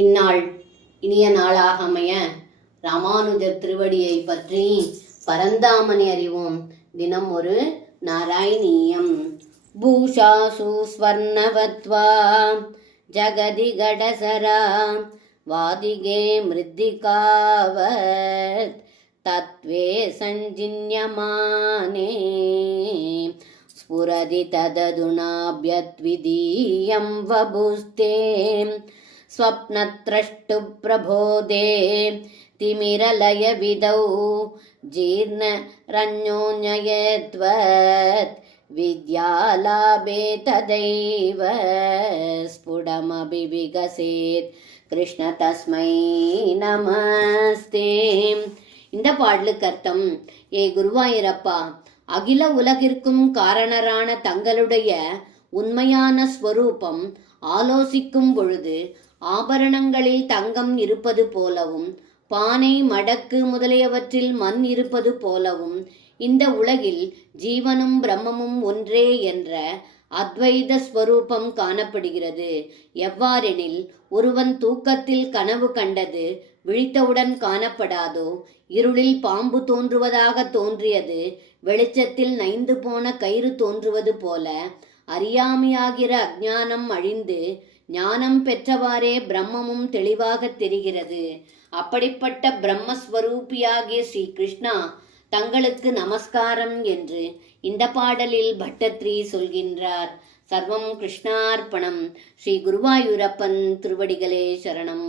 இந்நாள் இனிய நாளாக அமைய ராமானுஜர் திருவடியை பற்றி பரந்தாமனை அறிவோம். தினம் ஒரு நாராயணீயம். பூஷாசு ஸ்வர்ணவத்வா ஜகதி கடசரா வாதிகே மிருத்திகாவத் தத்வே சஞ்சின்யமானே ஸ்புரதி தததுனாப்யத்விதீயம் வபுஸ்தே स्वप्नत्रष्टु प्रबोधे तिमिरलय विदौ जीर्ण रन्योन्ययत्वत् विद्यालाभे तदैव स्फुटमपि विकसेत् कृष्ण तस्मै நமஸ்தே. இந்த பாடலுக்கு அர்த்தம்: ஏ குருவாயூரப்பா, அகில உலகிற்கும் காரணரான தங்களுடைய உண்மையான ஸ்வரூபம் ஆலோசிக்கும் பொழுது ஆபரணங்களில் தங்கம் இருப்பது போலவும் பானை மடக்கு முதலியவற்றில் மண் இருப்பது போலவும் இந்த உலகில் ஜீவனும் பிரம்மமும் ஒன்றே என்ற அத்வைத ஸ்வரூபம் காணப்படுகிறது. எவ்வாறெனில், ஒருவன் தூக்கத்தில் கனவு கண்டது விழித்தவுடன் காணப்படாதோ, இருளில் பாம்பு தோன்றுவதாக தோன்றியது வெளிச்சத்தில் நைந்து போன கயிறு தோன்றுவது போல அறியாமையாகிற அஞ்ஞானம் அழிந்து ஞானம் பெற்றவாறே பிரம்மமும் தெளிவாக தெரிகிறது. அப்படிப்பட்ட பிரம்மஸ்வரூபியாகிய ஸ்ரீ கிருஷ்ணா, தங்களுக்கு நமஸ்காரம் என்று இந்த பாடலில் பட்டத்ரி சொல்கின்றார். சர்வம் கிருஷ்ணார்ப்பணம். ஸ்ரீ குருவாயூரப்பன் திருவடிகளே சரணம்.